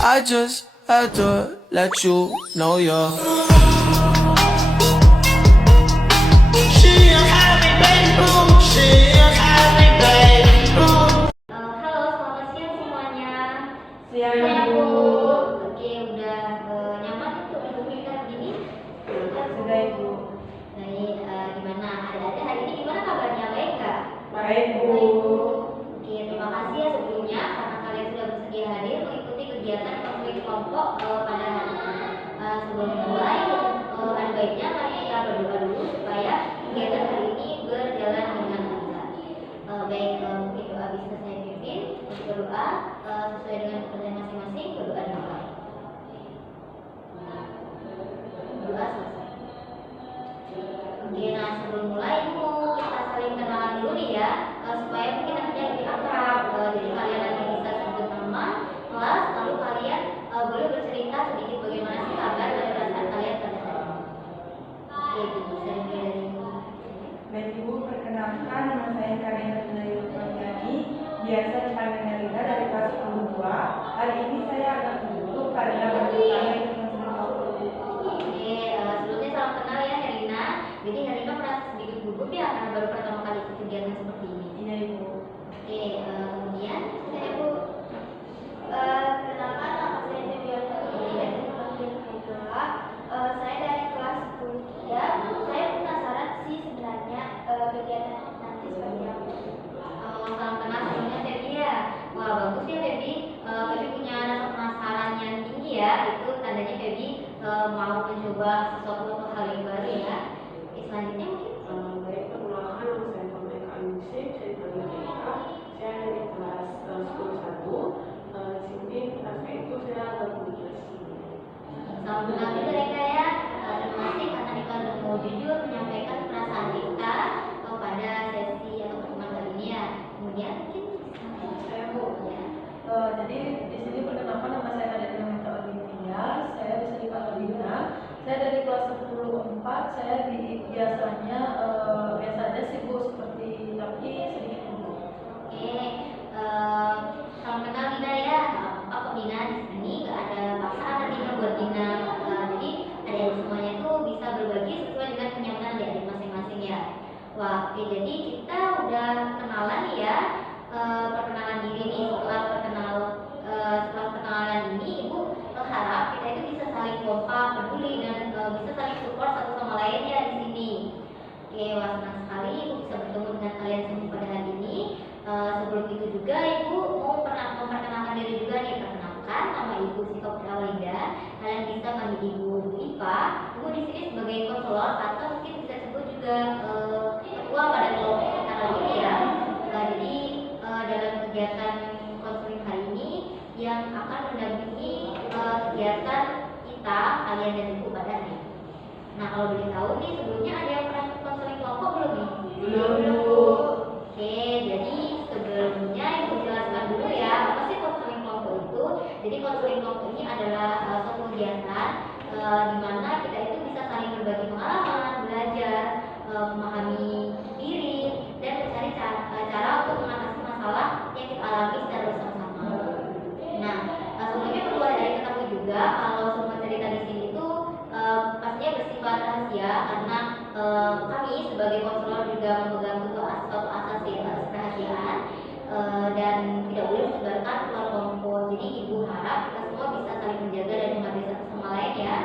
I just had to let you know you're. She a happy baby, she a happy baby. Halo, selamat siang semuanya. Siang, Bu. Bu. Oke, udah nyaman untuk duduk kita begini? Sudah, Ibu. Baik, gimana? Ada hari ini gimana kabarnya? Baik nggak? Baik, Bu. Oke, terima kasih ya sebelumnya karena kalian sudah bersedia hadir mengikuti kegiatan konseling kelompok pada hari ini. Sebelum dimulai, ada baiknya mari kita berdoa dulu supaya kegiatan hari ini berjalan dengan lancar. Baik, mungkin doa bisa saya pimpin untuk berdoa sesuai dengan kepercayaan masing-masing. Berdoa dimulai. Doa selesai. Oke, nah sebelum mulai kita saling kenalan dulu nih ya, supaya mungkin nantinya lebih akrab. Jadi kalian nanti bisa sebut nama, kelas, lalu kalian boleh bercerita sedikit bagaimana sih kabar dan perasaan kalian pada hari ini. Oke, gitu. Saya mulai dari Baik, Ibu, perkenalkan nama saya Karina Tunayu Purwani, biasa dipanggil Nelita dari kelas 12. Hari ini saya akan duduk karena baru kali ikut konseling kelompok. Oke, sebelumnya salam kenal ya Herina. Jadi Herina merasa sedikit gugup ya karena baru pertama kali ikut kegiatan seperti ini. Iya, Ibu. Oke, kemudian saya Ibu. Kenalkan nama saya Deviana dari saya dari kelas 10 saya penasaran sih sebenarnya kegiatan nanti seperti apa. Salam kenal sebelumnya Devi ya. Wah bagus ya Devi. Devi punya rasa penasaran yang tinggi ya. Itu tandanya Devi mau mencoba sesuatu atau hal yang baru ya. Oke, selanjutnya mungkin. Baik, perkenalkan nama saya Tomeka Aningsih, saya dipanggil Erika. Saya dari kelas 10-1. Di sini kelasnya itu saya agak bertugas. Salam kenal juga Rika ya. Terima kasih karena Rika sudah mau jujur menyampaikan perasaan Rika pada sesi atau pertemuan kali ini ya. Kemudian mungkin Saya, Bu. ya. Jadi di sini perkenalkan nama saya Nadine Mita Olimpia. Saya bisa dipanggil Dina. Saya dari kelas 10-4. Saya biasanya biasa aja sih, Bu, seperti tapi sedikit gugup. Oke, salam kenal Dina ya. Kok Dina di sini nggak ada paksaan nantinya buat Dina. Jadi adik semuanya tuh bisa berbagi sesuai dengan kenyamanan di adik masing-masing ya. Wah, oke, jadi kita udah kenalan nih ya. Perkenalan diri nih setelah perkenalan ini Ibu harap kita itu bisa saling kompak, peduli dan bisa saling support satu sama lain ya di sini. Oke, wah senang sekali Ibu bisa bertemu dengan kalian semua pada hari ini. Sebelum itu juga Ibu mau memperkenalkan diri juga nih. Perkenalkan, nama Ibu Sita Putrawalida. Kalian bisa panggil Ibu Ipa. Ibu di sini sebagai konselor atau mungkin bisa sebut juga ketua pada kelompok kita kali ini ya. Jadi dalam kegiatan konseling hari ini yang akan mendampingi kegiatan kita kalian dan Ibu pada hari ini. Nah kalau boleh tahu nih sebelumnya ada yang pernah ikut konseling kelompok belum nih? Belum, Bu. Oke, jadi sebelumnya Ibu jelaskan dulu ya apa sih konseling kelompok itu. Jadi konseling kelompok ini adalah suatu kegiatan di mana kita itu bisa saling berbagi pengalaman, belajar, memahami diri dan mencari cara untuk mengatasi masalah yang kita alami secara bersama-sama. Nah, sebelumnya perlu ada yang ketahui juga kalau semua cerita di sini itu pastinya bersifat rahasia karena kami sebagai konselor juga memegang suatu asas kerahasiaan dan tidak boleh disebarkan keluar kelompok. Jadi Ibu harap kita semua bisa saling menjaga dan menghargai satu sama lain ya.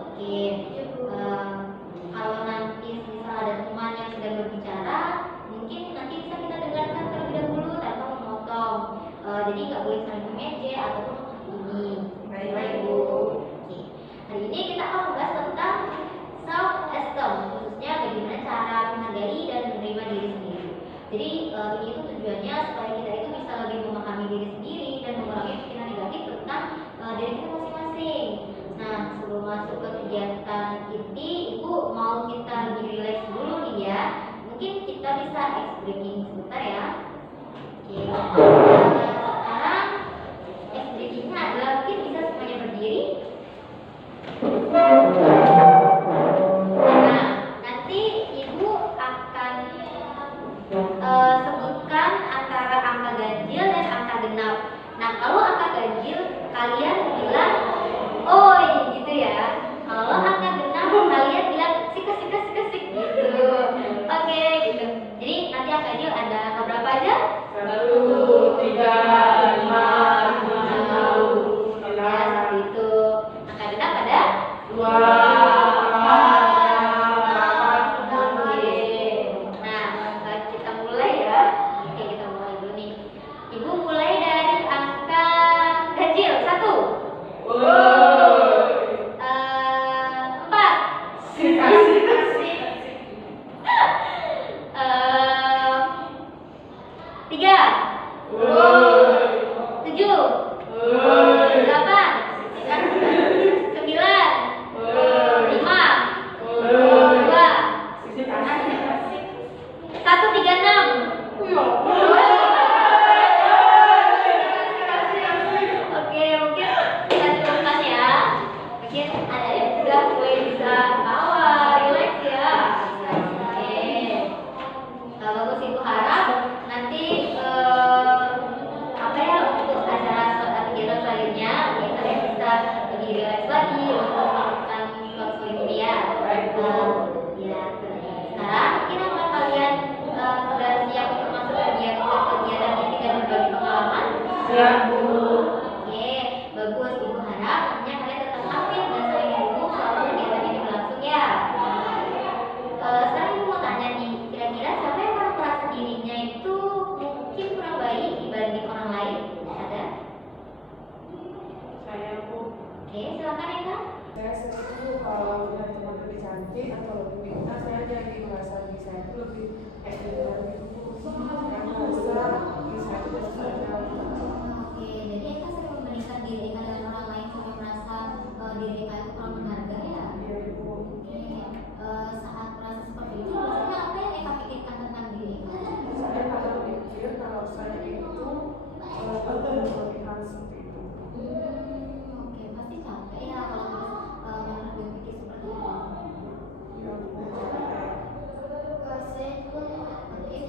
Oke, kalau nanti misal ada teman yang sedang berbicara, mungkin nanti bisa kita dengarkan terlebih dahulu tanpa memotong. Jadi nggak boleh saling mengejek ataupun ini. Baik, Bu. Oke. Hari ini kita akan membahas tentang self esteem, khususnya bagaimana cara menghargai dan menerima diri sendiri. Jadi ini itu tujuannya supaya kita itu bisa lebih memahami diri sendiri dan mengurangi pikiran negatif tentang diri kita masing-masing. Nah, sebelum masuk ke kegiatan ini, Ibu mau kita lebih rileks dulu nih ya. Mungkin kita bisa ice breaking sebentar ya. Oke. Sekarang ice breakingnya adalah mungkin bisa semuanya berdiri. Nah, nanti Ibu akan sebutkan antara angka ganjil dan angka genap. kalian bilang oi gitu ya. Kalau angka genap kalian bilang sik gitu. Oke gitu. Jadi nanti angka ini ada angka berapa aja? 1, 3, 5, 6, 7, Ya seperti itu. Angka genap ada 2, 4, 8. Oke. Nah, kita mulai ya. Oke, kita mulai dulu nih. Ibu mulai dari angka ganjil 1. Ya, Bu. Oke, bagus. Ibu harap nantinya kalian tetap aktif dan saling mendukung selama kegiatan ini berlangsung ya. Sekarang ibu mau tanya nih, kira-kira siapa yang pernah merasa dirinya itu mungkin kurang baik dibanding orang lain? Ada? Saya, Bu. Oke, silakan ya kak. Saya sering tuh kalau lihat teman lebih cantik atau lebih pintar, saya jadi merasa diri saya itu lebih kayak gitu. Saya merasa diri saya itu sudah Oke, jadi Eka sering membandingkan diri Eka dengan orang lain sampai merasa diri Eka itu kurang berharga ya? dia ibu. Oke, saat merasa seperti itu, biasanya apa yang Eka pikirkan tentang diri Eka? Saya kadang mikir kalau saya itu berlebihan seperti itu. Oke, pasti capek ya kalau terus berpikir seperti itu. Ya, Bu. Saya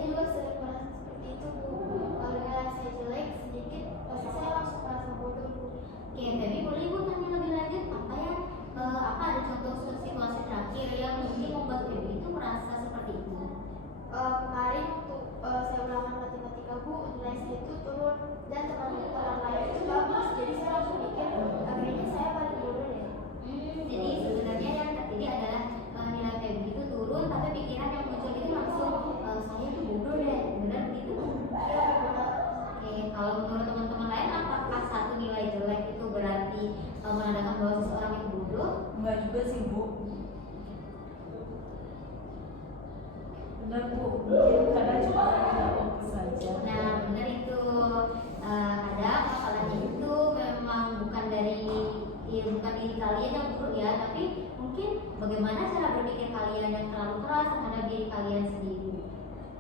juga sering merasa seperti itu, Bu. Kalau nilai saya jelek sedikit, pasti saya langsung merasa bodoh, Bu. Oke, Feby boleh Ibu tanya lebih lanjut apa ada contoh situasi terakhir yang mungkin membuat Feby itu merasa seperti itu? Kemarin waktu saya ulangan matematika, Bu, nilai saya itu turun dan teman-teman orang lain itu bagus. Jadi saya langsung mikir, kayaknya saya paling bodoh deh. Jadi sebenarnya yang terjadi adalah nilai Feby itu turun, tapi pikiran yang muncul itu langsung saya itu bodoh deh, benar begitu? Ya, benar. Oke, kalau menurut teman-teman lain apakah satu nilai jelek itu berarti menandakan bahwa seseorang itu bodoh? Enggak juga sih, Bu. Benar, Bu. Mungkin kadang cuma tidak fokus saja. Nah, benar itu. Kadang masalahnya itu memang bukan bukan diri kalian yang buruk ya, tapi mungkin bagaimana cara berpikir kalian yang terlalu keras terhadap diri kalian sendiri.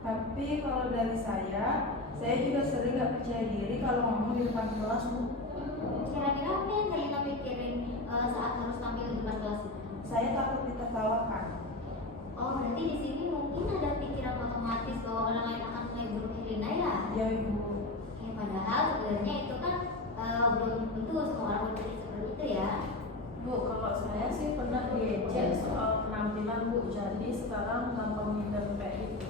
Tapi kalau dari saya juga sering nggak percaya diri kalau ngomong di depan kelas, Bu. Kira-kira apa yang kalian pikirin saat harus tampil di depan kelas itu? Saya takut ditertawakan. Oh, berarti di sini mungkin ada pikiran otomatis bahwa orang lain akan mulai buruk Irina ya? Ya, Ibu. Ya, padahal sebenarnya itu kan belum tentu semua orang berpikir seperti itu ya. Bu, kalau saya sih pernah diejek soal penampilan, Bu. Jadi sekarang gampang minder kayak gitu.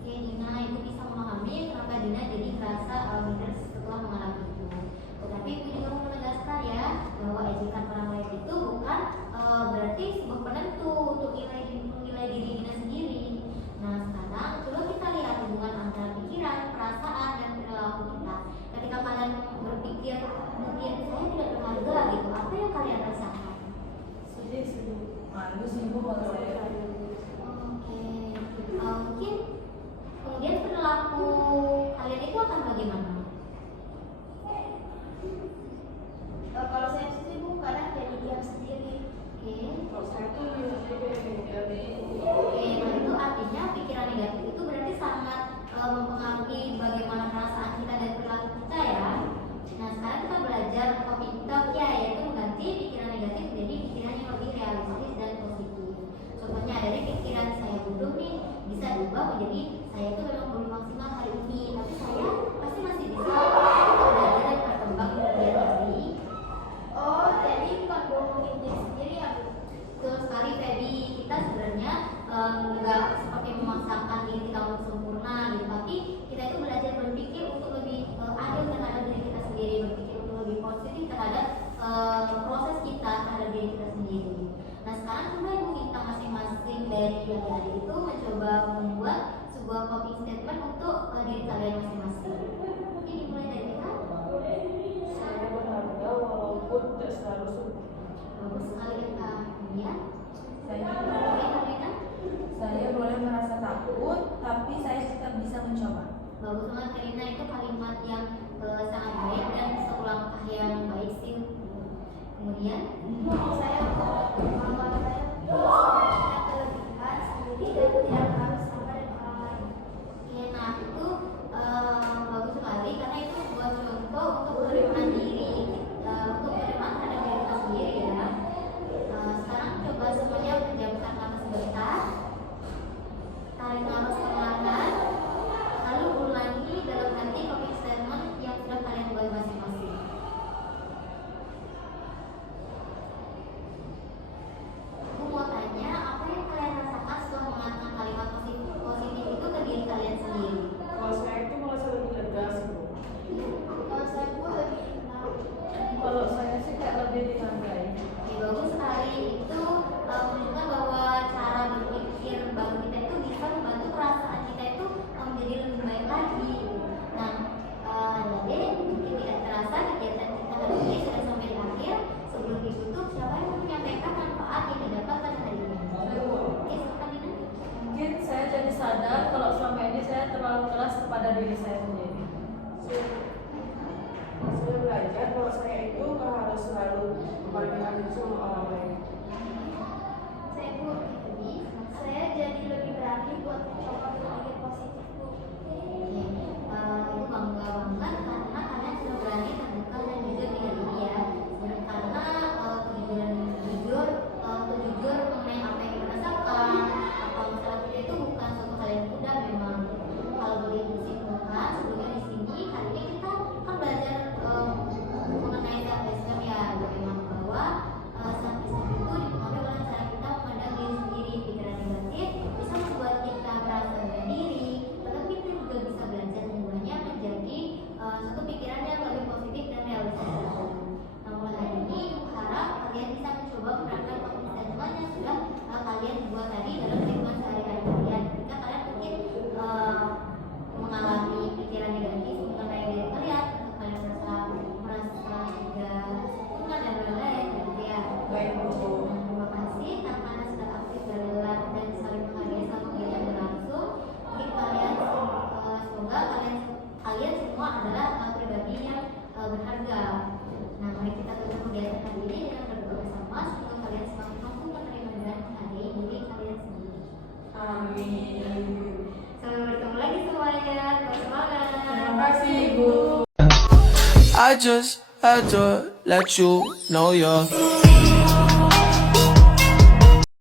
Oke, Dina, Ibu bisa memahami kenapa Dina jadi merasa minder setelah mengalami itu. Tetapi Ibu juga mau menegaskan ya bahwa ejekan orang lain itu bukan berarti sebuah penentu untuk nilai diri Dina sendiri. Nah, sekarang coba kita lihat hubungan antara pikiran, perasaan, dan perilaku kita. Ketika kalian berpikir mungkin saya tidak berharga gitu, apa yang kalian rasakan? Sedih. Malu sih, Bu, kalau saya. Oke, mungkin kemudian perilaku kalian itu akan bagaimana? Kalau saya sih, Bu, kadang jadi diam sendiri. Oke, Kalau saya tuh oke, nah itu artinya pikiran negatif itu berarti sangat mempengaruhi bagaimana perasaan kita dan perilaku kita ya. Nah sekarang kita belajar atau kita yaitu mengganti pikiran negatif menjadi pikiran yang lebih realistis dan positif. Contohnya dari pikiran saya bodoh nih bisa diubah menjadi saya itu memang belum maksimal hari ini, tapi saya pasti masih bisa belajar dan berkembang di kemudian hari. Amin. Sampai bertemu lagi semuanya. Tetap semangat. Terima kasih, Bu. I just had to let you know you're